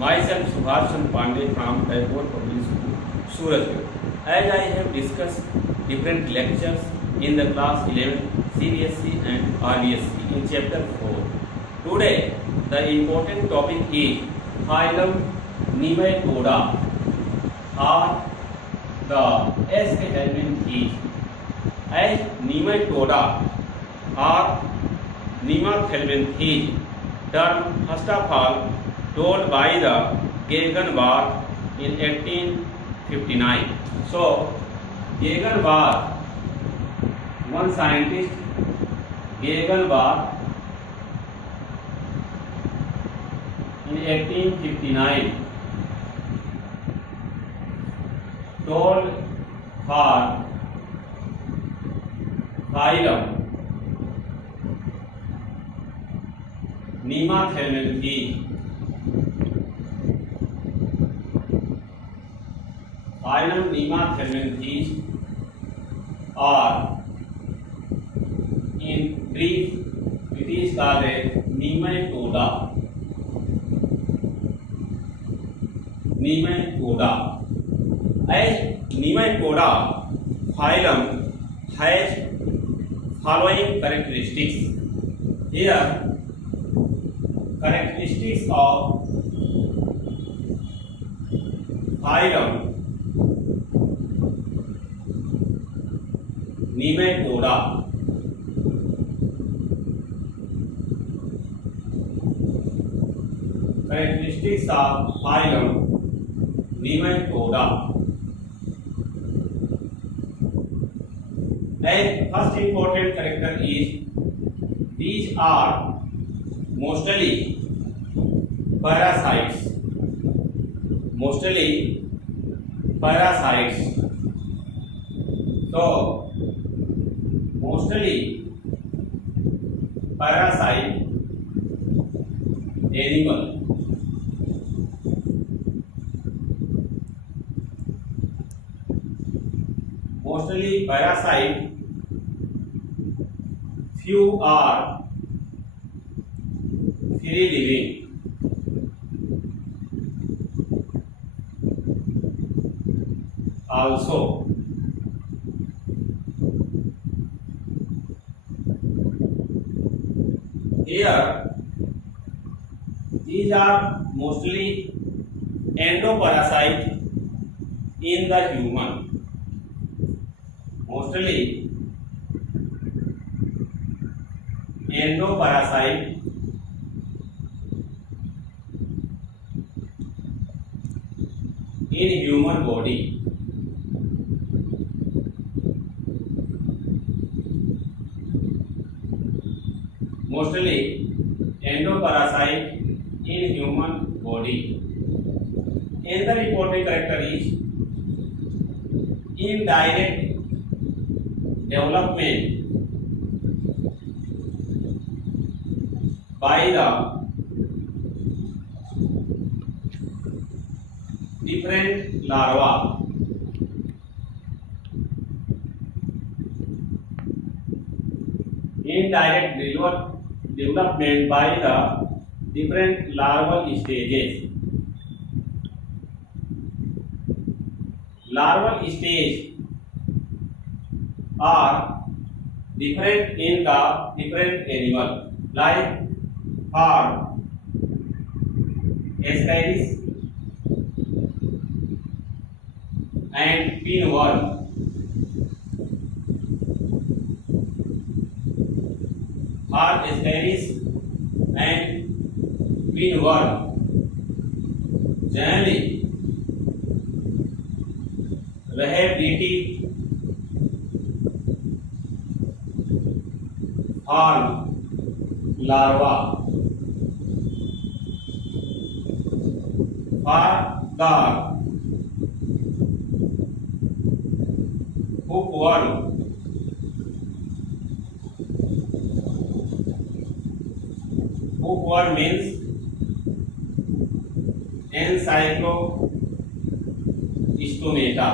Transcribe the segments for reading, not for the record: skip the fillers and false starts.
Myself Subhash Chandra Pandey from Tagore Public School, Surajpur. As I have discussed different lectures in the class 11 CBSE and RDSE in chapter 4. Today the important topic is phylum Nematoda or the S has been used as Nematoda or Nemathelminths term first of all told by the Gegenwart in 1859. So, Gegenwart, one scientist, Gegenwart in 1859 told for phylum Nemathelminths. Phylum Nemathelminths or in brief it is called a Nematoda. Nematoda. As Nematoda phylum has following characteristics. Here characteristics of phylum Nematoda. Characteristics of phylum Nematoda. And first important character is these are mostly parasites. Mostly parasites. So mostly parasite animal. Mostly parasite. Few are free living. Also, here these are mostly endoparasite in the human. Mostly endoparasite in human body. Mostly endoparasite in human body. Another important character is indirect development by the different larvae. Indirect development by the different larval stages. Larval stage are different in the different animal, like for ascaris and pinworm. For ascaris and pinworm, generally Rahability form larva. For the hookworm, hookworm means Encyclostomata.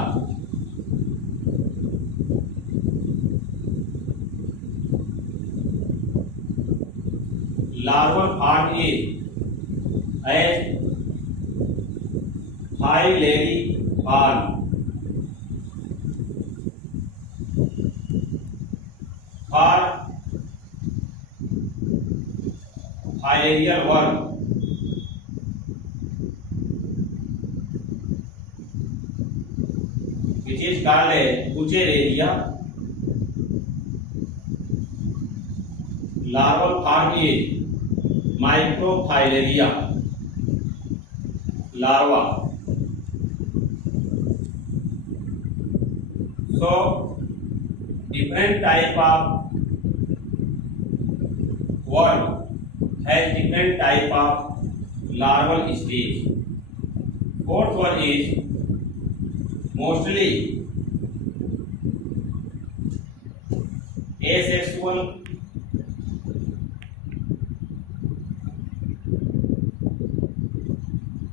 Larval part is as फाइलेरियन, for filarial worm, which is called a Buchereria. Larval form is Microfilaria larva. So different type of worm has different type of larval stage. Fourth one is mostly asexual,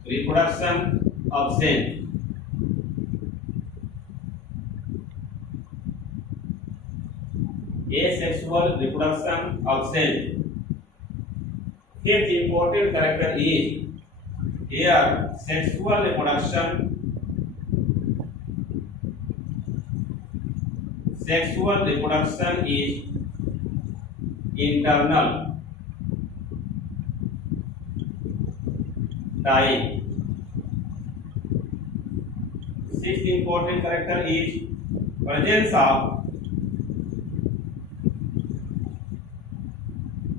reproduction absent. Asexual, reproduction absent. Fifth important character is here sexual reproduction. Sexual reproduction is internal type. Sixth important character is presence of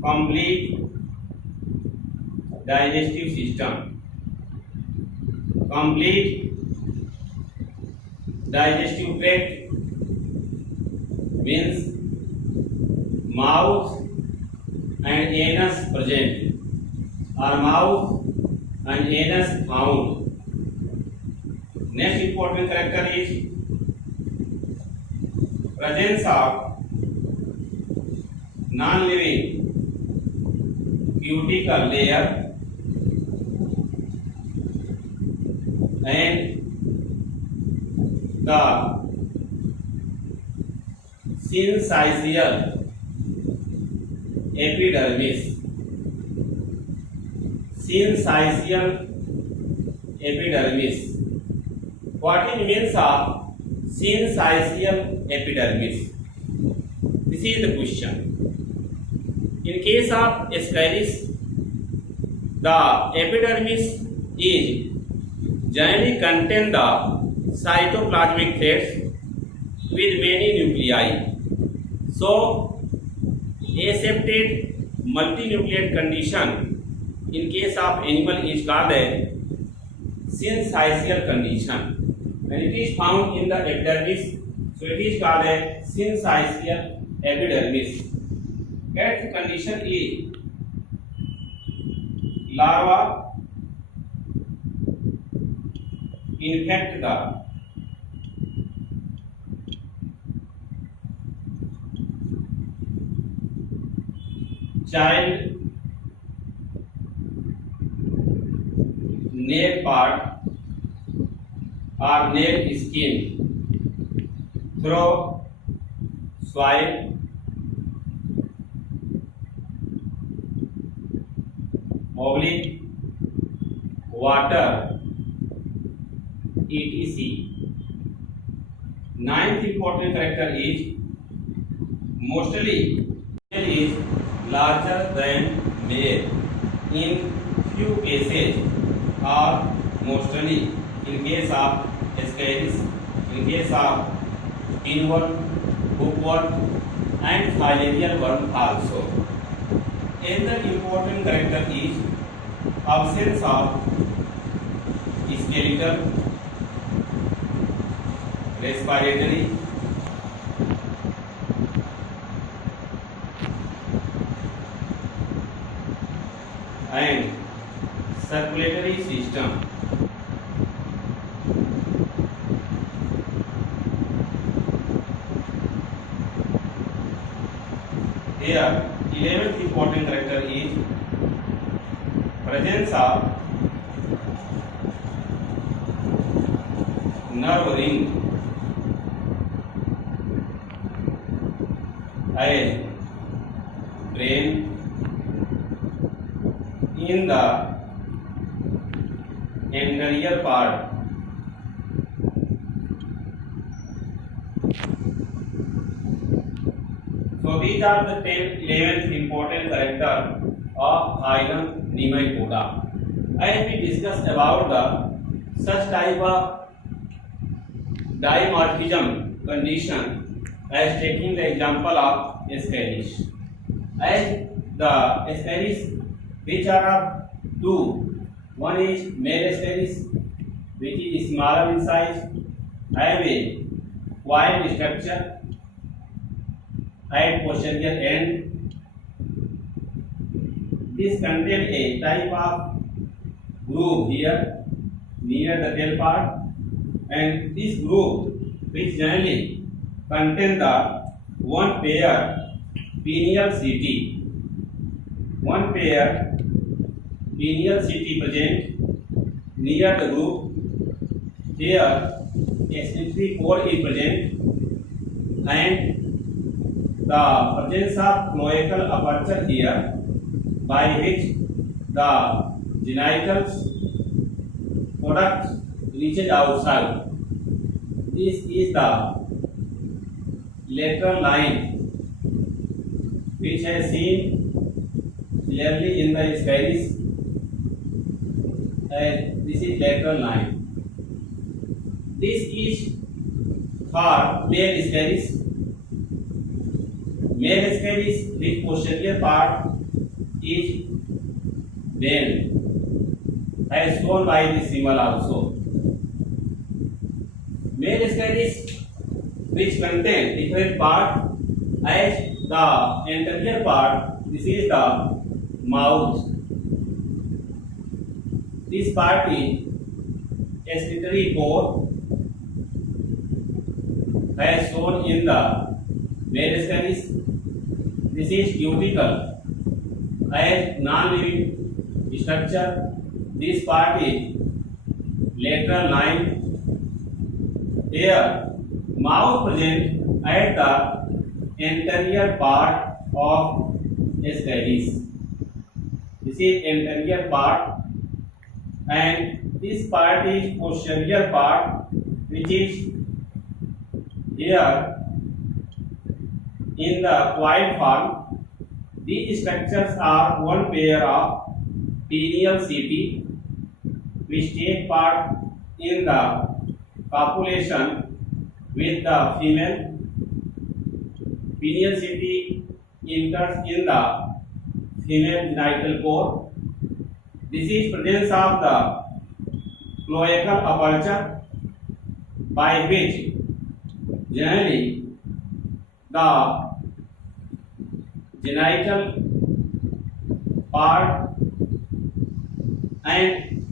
complete digestive system. Complete digestive tract means mouth and anus present, or mouth and anus found. Next important character is presence of non-living cuticle layer and the syncytial epidermis. Syncytial epidermis. What is means of syncytial epidermis? This is the question. In case of Ascaris, the epidermis is generally contain the cytoplasmic threads with many nuclei. So, accepted multinucleate condition in case of animal is called a syncytial condition. When it is found in the epidermis, so it is called a syncytial epidermis. That condition is larva infect the child nail part or nail skin through soil, oblique, water, etc. Ninth important character is mostly male is larger than male in few cases, or mostly in case of Ascaris, in case of pinworm, hookworm and filarial worm also. Another important character is absence of skeletal, respiratory, and circulatory system. Here, 11th important character is presence of nerve ring as brain in the anterior part So these are the 10, 11th important character of phylum Nematoda. And we discussed about the such type of dimorphism condition as taking the example of Ascaris. As the Ascaris which are of two, one is male Ascaris which is smaller in size, have a coiled structure at posterior end. This contains a type of groove here near the tail part, and this groove which generally contain the one pair pineal CT. One pair pineal CT present near the groove. Here excretory pore is present, and the presence of cloacal aperture here by which the genital product reaches outside. This is the lateral line which has seen clearly in the Ascaris. This is lateral line. This is for male Ascaris. Male Ascaris with posterior part is bent, as shown by this symbol also. Male Ascaris which contain different part, as the anterior part, this is the mouth. This part is excretory pore, as shown in the male Ascaris. This is cuticle, as non-living structure. This part is lateral line. Here, mouth present at the anterior part of Ascaris. This is anterior part, and this part is posterior part, which is here in the coiled form. These structures are one pair of pineal CT which take part in the copulation with the female. Pineal CT enters in the female genital pore. This is presence of the cloacal aperture by which generally the genital part and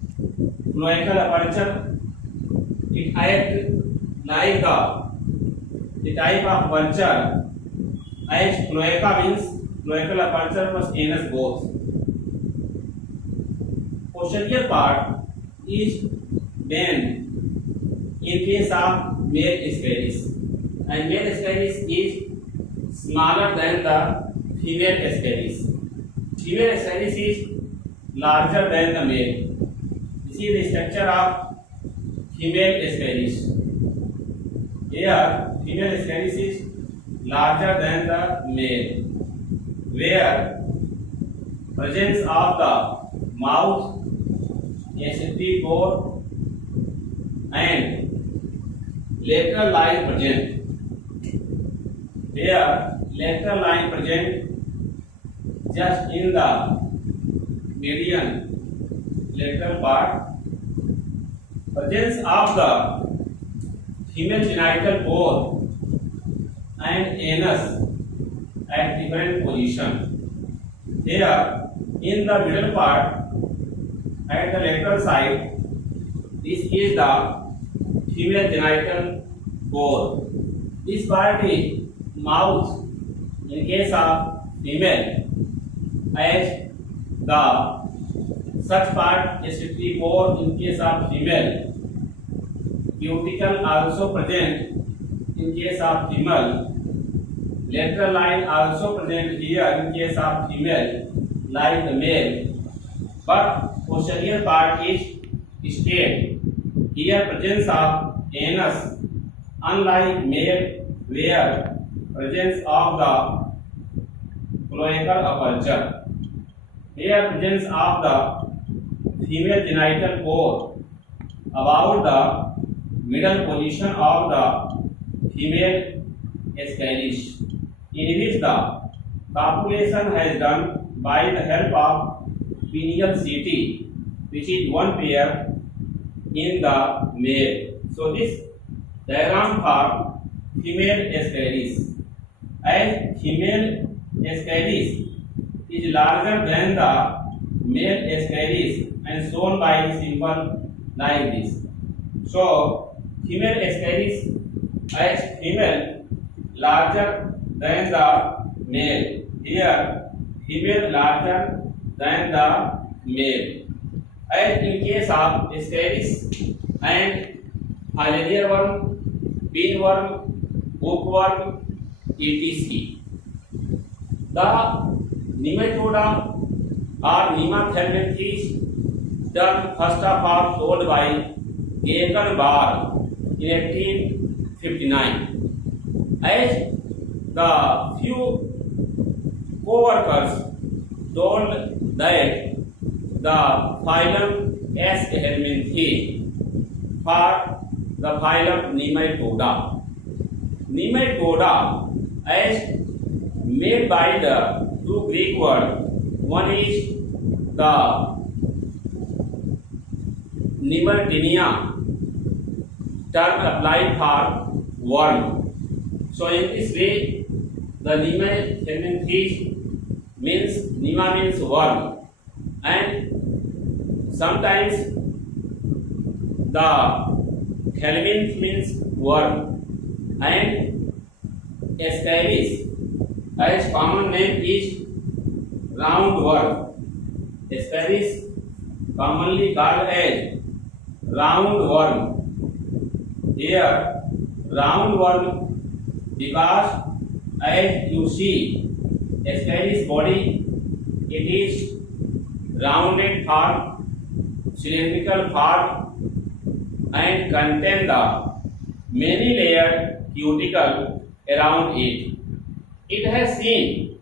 cloacal aperture, it acts like the type of aperture, as cloaca means cloacal aperture plus anus both. Posterior part is bent in case of male Ascaris, and male Ascaris is smaller than the female Ascaris. Female Ascaris is larger than the male. This is the structure of female Ascaris. Here, female Ascaris is larger than the male, where presence of the mouth, excretory pore, and lateral line present. Here, lateral line present just in the median lateral part. Presence of the female genital pore and anus at different position. Here, in the middle part, at the lateral side, this is the female genital pore. This part is mouth in case of female, as the such part excretory pore in case of female. Cuticle also present in case of female. Lateral line also present here in case of female, like the male. But posterior part is straight. Here presence of anus, unlike male, where presence of the cloacal aperture. Here presence of the female genital core about the middle position of the female scalise, in which the copulation has done by the help of pineal CT, which is one pair in the male. So this diagram for female scalise. As female scalise is larger than the male scalise and shown by symbol like this. So female scalise as female larger than the male. Here female larger than the male. As in case of scalise and filarial worm, pinworm, bookworm, etc. The nematoda or nemathelminthes term first of all told by Gegenbaur in 1859. As the few co-workers told that the phylum Aschelminthes for the phylum Nematoda. Nematoda as made by the two Greek words. One is the Nemertinia, term applied for worm. So in this way, the Nemathelminthes means Nema means worm, and sometimes the helminth means worm, and Ascaris as common name is roundworm. Ascaris commonly called as roundworm. Here roundworm because as you see Ascaris body, it is rounded form, cylindrical form, and contain the many layered cuticle around it. It has seen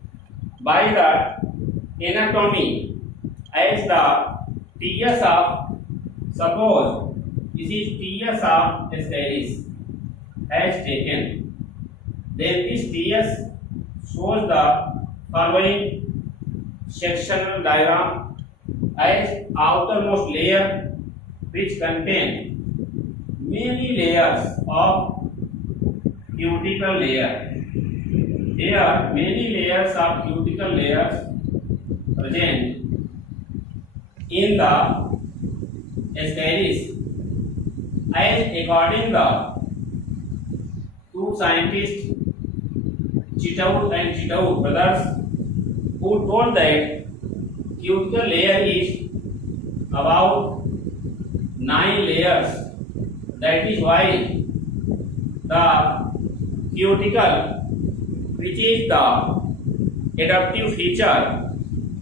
by the anatomy as the TS of, suppose this is TS of Ascaris as taken, then this TS shows the following sectional diagram as outermost layer which contain many layers of cuticle layer. Here many layers of cuticle layers present in the Ascaris, as according the two scientists Chitaud and Chitaud brothers, who told that cuticle layer is about 9 layers. That is why the cuticle, which is the adaptive feature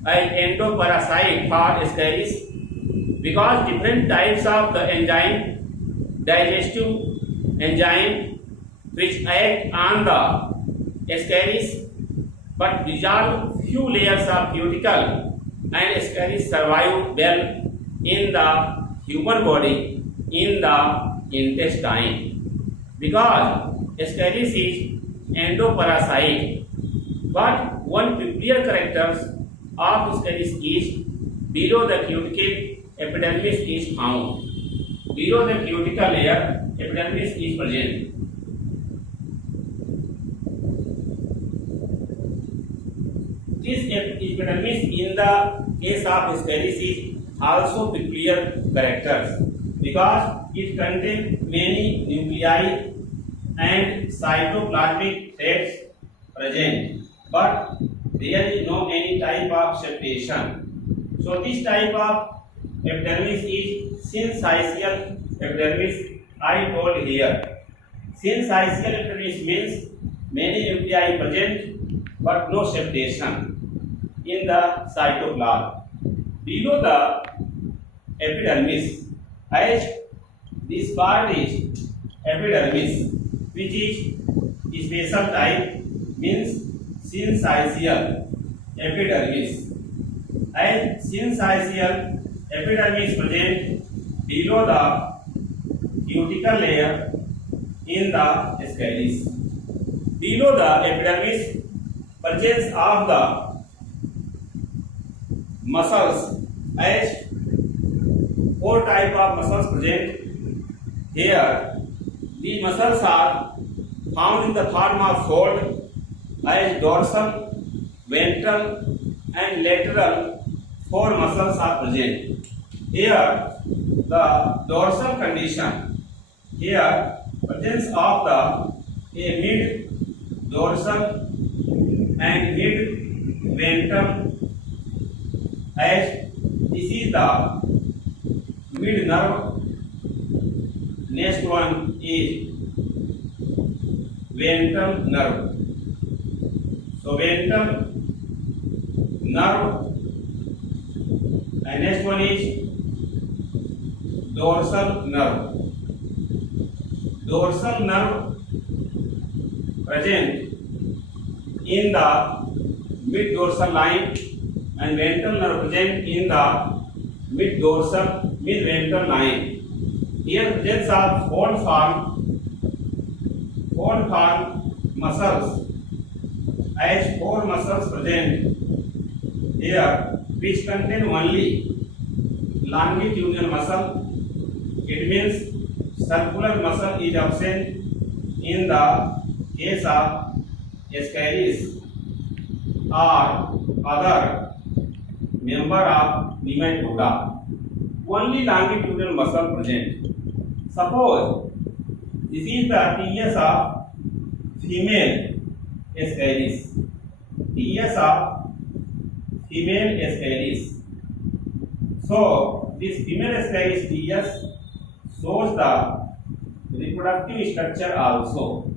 as endoparasite for Ascaris, because different types of the enzyme, digestive enzyme which act on the Ascaris but dissolve few layers of cuticle, and Ascaris survive well in the human body in the intestine. Because Ascaris is endoparasite, but one peculiar characters of Ascaris is below the cuticle epidermis is found. Below the cuticle layer epidermis is present. This epidermis in the case of Ascaris is also peculiar characters because it contains many nuclei and cytoplasmic threads present, but there is no any type of septation. So this type of epidermis is syncytial epidermis. I told here syncytial epidermis means many nuclei present but no septation in the cytoplasm. Below the epidermis, as this part is epidermis, which is special type, means syncytial. epidermis. As syncytial epidermis present below the cuticle layer in the scalene. Below the epidermis, presence of the muscles, as four type of muscles present here. The muscles are found in the form of fold, as dorsal, ventral and lateral. Four muscles are present here. The dorsal condition, here presence of the mid dorsal and mid ventral, as this is the mid nerve. Next one is ventral nerve. So ventral nerve, and next one is dorsal nerve. Dorsal nerve present in the mid dorsal line, and ventral nerve present in the mid dorsal mid ventral line. Here presence of fold form muscles, as four muscles present here, which contain only longitudinal muscle. It means circular muscle is absent in the case of ascaris or other member of nematoda. Only longitudinal muscle present. Suppose this is the TS of female ascaris. TS of female ascaris. So this female ascaris TS shows the reproductive structure also,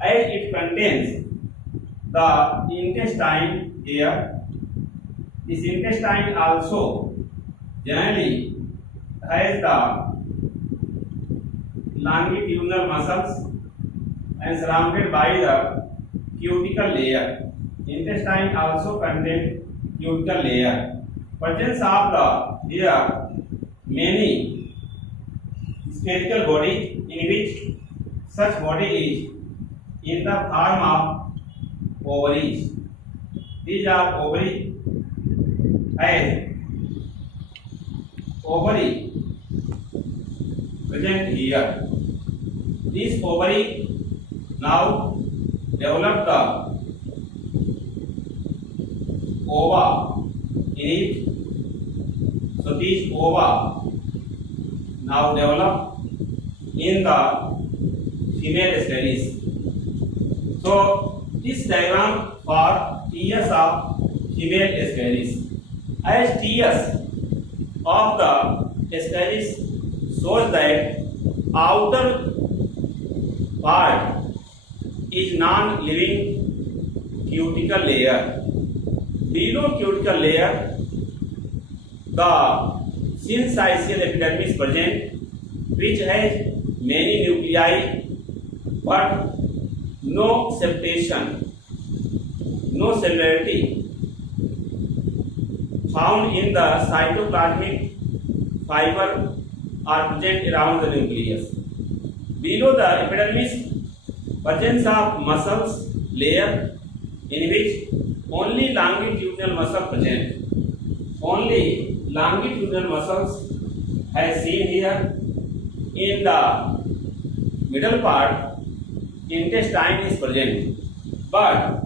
as it contains the intestine here. This intestine also generally has the longitudinal muscles and surrounded by the cuticle layer. Intestine also contains cuticle layer. Presence of the here many spherical body, in which such body is in the form of ovaries. These are ovary, as ovary present here. This ovary now develop the ova in it. So these ova now develop in the female ascaris. So this diagram for TS of female ascaris, as TS of the ascaris shows that outer part is non-living cuticle layer. Below cuticle layer, the syncytial epidermis present, which has many nuclei but no septation, no cellularity found in the cytoplasmic fiber are present around the nucleus. Below the epidermis, presence of muscles layer, in which only longitudinal muscle present. Only longitudinal muscles as seen here. In the middle part, intestine is present, but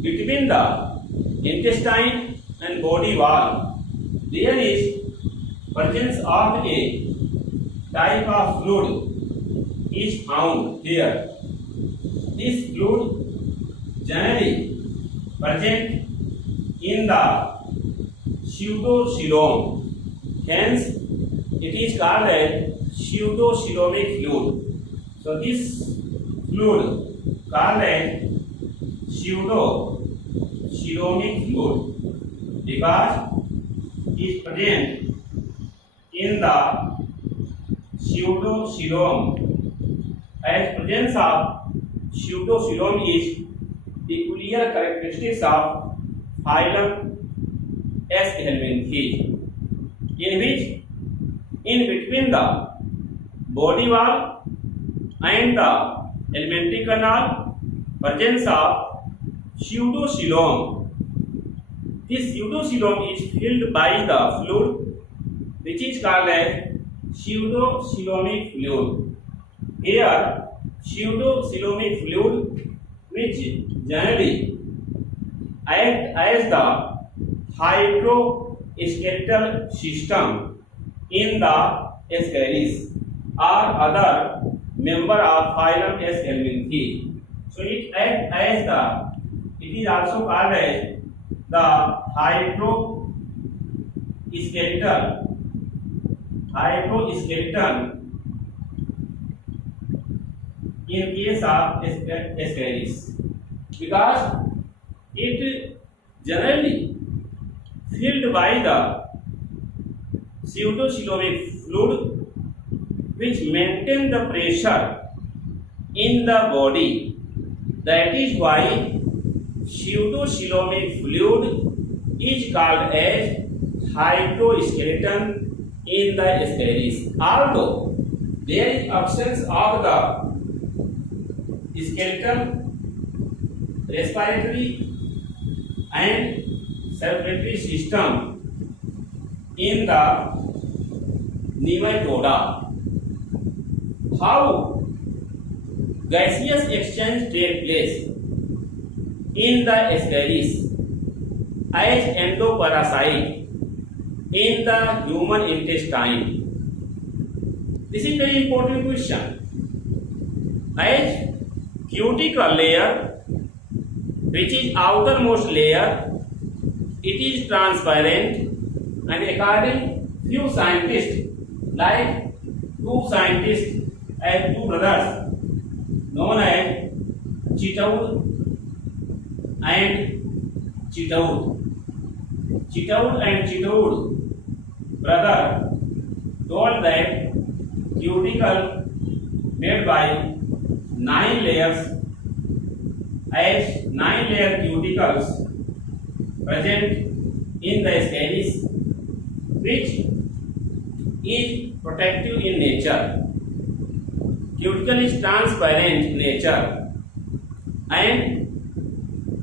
between the intestine and body wall, there is presence of a type of fluid is found here. This fluid generally present in the pseudocoelom. Hence, it is called as pseudocoelomic fluid. So this fluid called as pseudocoelomic fluid because it is present in the pseudocoelom. As presence of pseudocoelom is peculiar characteristics of phylum S. helminthes, in which in between the body wall and the alimentary canal presence of pseudocoelom. This pseudocoelom is filled by the fluid which is called as pseudocoelomic fluid. Here pseudocoelomic fluid, which generally act as the hydroskeletal system in the Ascaris or other member of phylum S. helminthes. So it acts as it is also called as the hydroskeleton in case of Ascaris, because it generally filled by the pseudocoelomic fluid which maintain the pressure in the body. That is why pseudocoelomic fluid is called as hydroskeleton in the Ascaris. Although there is absence of the skeletal, respiratory and circulatory system in the nematoda. How gaseous exchange take place in the Ascaris as endoparasite in the human intestine? This is very important question. As cuticle layer, which is outermost layer, it is transparent, and according few scientists, like two scientists as two brothers known as Chitaud and Chitaud. Chitaud and Chitaud brother told that cuticle made by 9 layers, as 9 layer cuticles present in the Ascaris, which is protective in nature. Cuticle is transparent in nature, and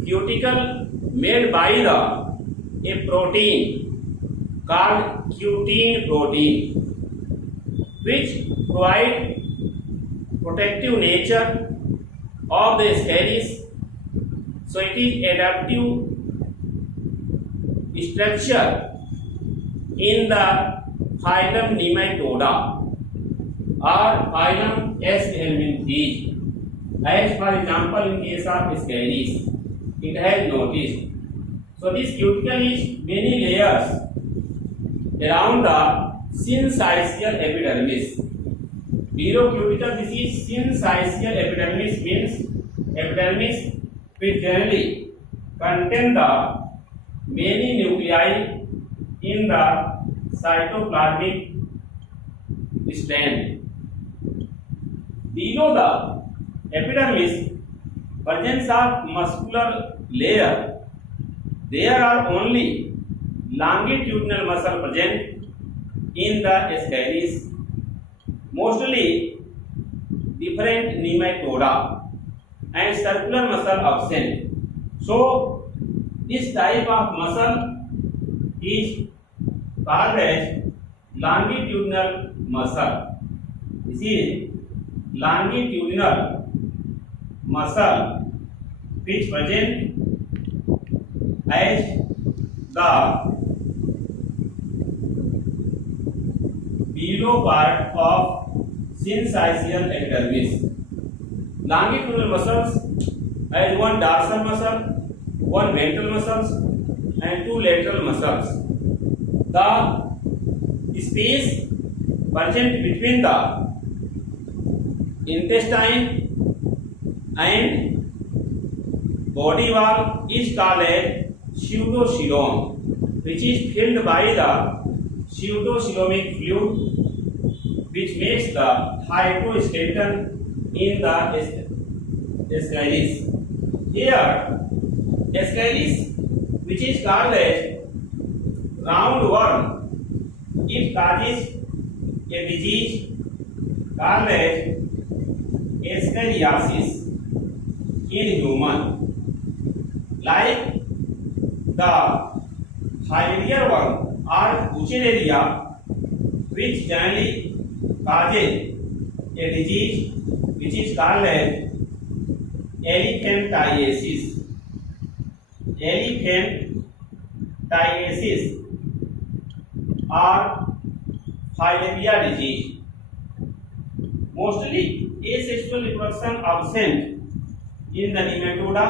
cuticle made by a protein called cutin protein, which provide protective nature of the Ascaris. So it is adaptive structure in the phylum Nematoda or phylum S. helminthes. As for example, in case of Ascaris, it has noticed. So this cuticle is many layers around the syncytial epidermis. Below cuticle, this is syncytial epidermis, means epidermis which generally contain the many nuclei in the cytoplasmic strand. Below the epidermis, presence of muscular layer, there are only longitudinal muscle present in the Ascaris, mostly different nematoda, and circular muscle absent. So this type of muscle is called as longitudinal muscle. This is longitudinal muscle which present as the below part of syncytial epidermis. Longitudinal muscles as one dorsal muscle, one ventral muscles, and two lateral muscles. The space present between the intestine and body wall is called as pseudocoelom, which is filled by the pseudocoelomic fluid, which makes the hydroskeleton in the Ascaris. Here, Ascaris which is called as roundworm. It causes a disease called as Escherichiasis in human. Like the filaria worm or Buccellaria, which generally causes a disease which is called as elephantiasis. Elephantiasis or filaria disease. Mostly asexual reproduction absent in the nematoda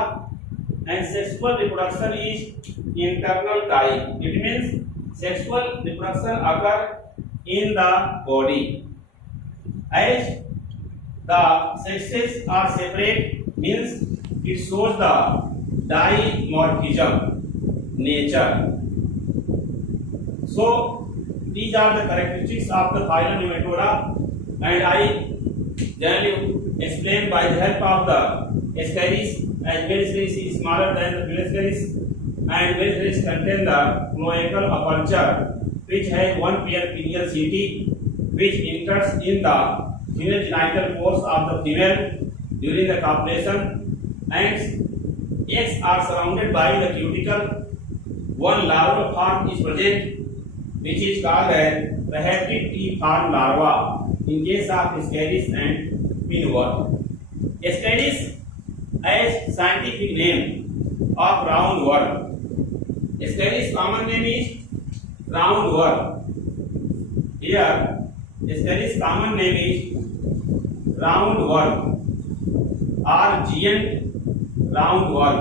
and sexual reproduction is internal type. It means sexual reproduction occur in the body. As the sexes are separate means it shows the dimorphism nature. So these are the characteristics of the phylum Nematoda, and I generally explain by the help of the Ascaris, as Ascaris is smaller than the Ascaris, and Ascaris contain the cloacal aperture which has one pair pineal city which enters in the female genital pores of the female during the copulation, and eggs are surrounded by the cuticle. One larval form is present which is called as the heptid-form larva in case of Ascaris and pinworm. Ascaris as scientific name of roundworm. Ascaris common name is roundworm. Here Ascaris common name is roundworm or giant roundworm.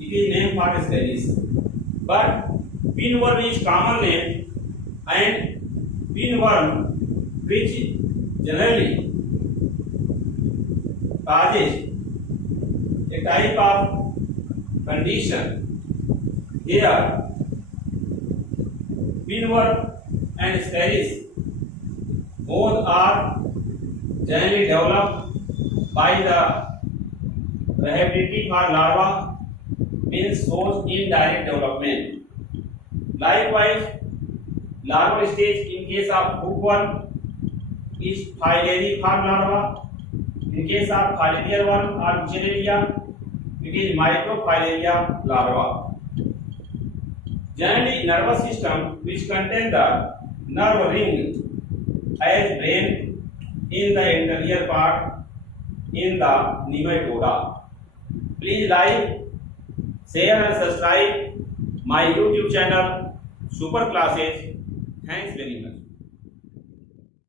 It is named for Ascaris. But pinworm is common name, and pinworm which generally causes a type of condition. Here pinworm and Ascaris both are generally developed by the rehabilitative or larva, means shows indirect development. Likewise, larval stage in case of hookworm is filariform larva. In case of filaria worm or Buccellaria, it is microfilaria larva. Generally, nervous system which contain the nerve ring as brain in the anterior part in the nematoda. Please like, share and subscribe my YouTube channel Super Classes. Thanks very much.